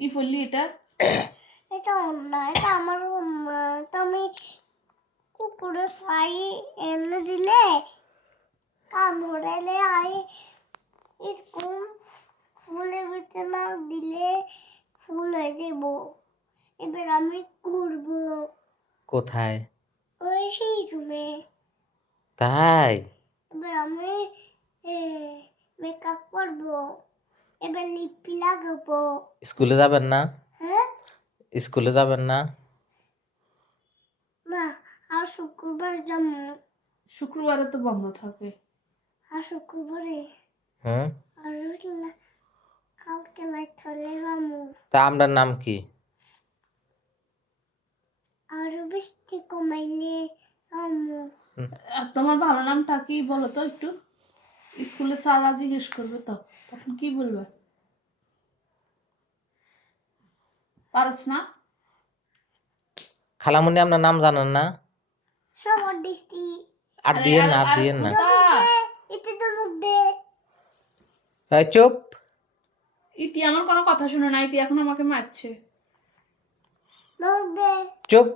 কি বললি এটা? এটা অন্য, এটা আমার তো আমি কুকুরে খাই এনে দিলে কামড়ালে আই এরকম ফুলের ভিতরে না দিলে ফুল হয়ে যাব। এবার আমি করব কোথায়? ওই সেই রুমে। তাই এবার আমি মেকআপ করব, এবার লিপি লাগাবো। স্কুলে যাবেন না? হ্যাঁ স্কুলে যাবেন না? না, আর শুক্রবার যাবো। শুক্রবারে তো বন্ধ থাকে। আর শুক্রবারে হুম, আর কালকে লাইট চলে যাবো। তা আপনার নাম কি? আর বৃষ্টি কমাইলে যাবো। তোমার ভালো নামটা কি বলো তো একটু? স্কুলে স্যাররা জিজ্ঞেস করবে তো, তখন কি বলবে? পারস না? খালামুনি আপনার নাম জানেন না? সবার দৃষ্টি আর দিয়েন না, আর দিয়েন না। এটা তো মুখ দে। এই চুপ। ইতি আমার কোনো কথা শুনে না, ইতি এখন আমাকে মারছে। মুখ দে, চুপ।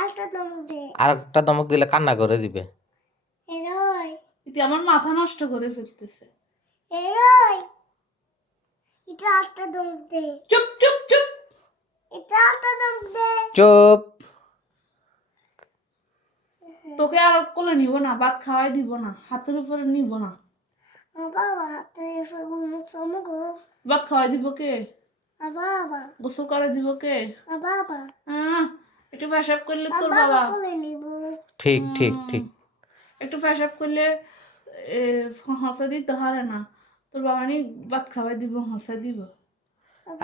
আলটা তো মুখ দে। আর একটা ধমক দিলে কান্না করে দিবে। এরই ইতি আমার মাথা নষ্ট করে ফেলতেছে। এরই এটা আলটা তো মুখ দে। চুপ চুপ চুপ। এটা আলটা তো মুখ দে। চুপ। তোকে আর কোলে নিব না, ভাত খাওয়াই দিব না, হাতের উপরে নিব না। বাবা হাতে মুখ সমগো। ভাত খাওয়াই দিব কে? বাবা গোসল করে দিব কে? বাবা একটু পেশাব করলে তোর বাবা বাবা। কোলে নিব। ঠিক ঠিক ঠিক। একটু পেশাব করলে হাসা দিতে হারে না, তোর বাবা নি ভাত খাওয়াই দিব, হাসা দিব।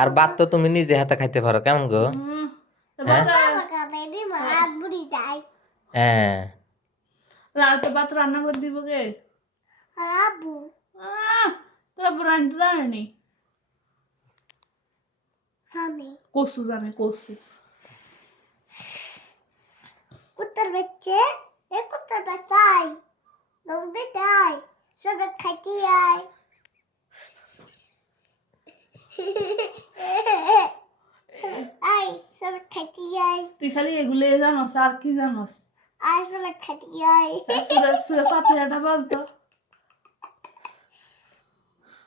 আর ভাত তো তুমি নিজে হাতে খাইতে পারো, কেমন গো? বাবা খাবে দি হাত বুড়ি যায়। হ্যাঁ, রাতে ভাত রান্না করে দিব কে? আর আব্বু তোরা রান্না জানেনি? আমি কসু জানে, কসু। কুত্তার বাচ্চা এ কুত্তার বাচ্চাই নদী তাই সবে খাইতে আয়। আই সবে খাইতে আয়। তুই খালি এগুলো জানোস, আর কি জানোস? আয় সবে খাইতে আয়। সুরে ফাতিহাটা বলতো।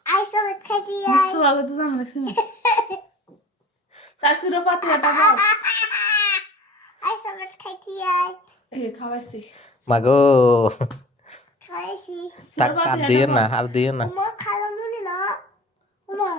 আয় সবে খাইতে আয়। সুরা করতে জানিস না? তাই সুরে ফাতিহাটা বল। আয় সবে খাইতে আয়। খাওয়াইছি। মাগো খাইছি। আর দিও না, আর দিও না। মা খালামুনি না মা